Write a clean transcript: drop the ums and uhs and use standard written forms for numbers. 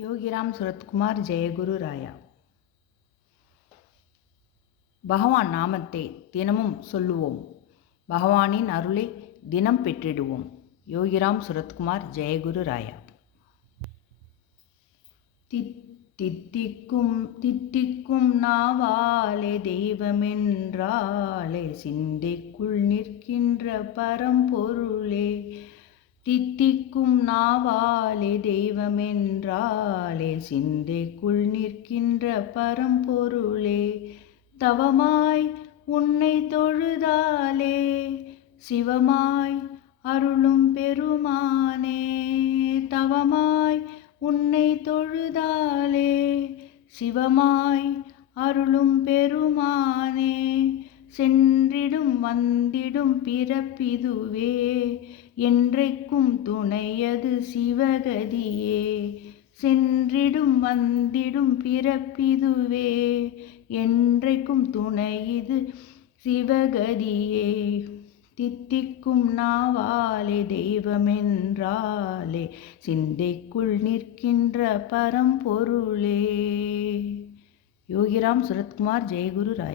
யோகிராம் சுரத்குமார் ஜெயகுரு ராயா. பகவான் நாமத்தை தினமும் சொல்லுவோம். பகவானின் அருளை தினம் பெற்றிடுவோம். யோகிராம் சுரத்குமார் ஜெயகுரு ராயா. தித்திக்கும் நாவாலே தெய்வமென்றாலே சிந்தைக்குள் நிற்கின்ற பரம்பொருளே. தித்திக்கும் நாவாலே தெய்வமென்றாலே சிந்தைக்குள் நிற்கின்ற பரம்பொருளே. தவமாய் உன்னை தொழுதாலே சிவமாய் அருளும் பெருமானே. தவமாய் உன்னை தொழுதாலே சிவமாய் அருளும் பெருமானே. சென்றிடும் வந்திடும் பிறப்பிதுவே என்றைக்கும் துணையது சிவகதியே. சென்றிடும் வந்திடும் பிறப்பிதுவே என்றைக்கும் துணையது சிவகதியே. தித்திக்கும் நாவாலே தெய்வமென்றாலே சிந்தைக்குள் நிற்கின்ற பரம்பொருளே. யோகிராம் சுரத்குமார் ஜெயகுரு ராயா.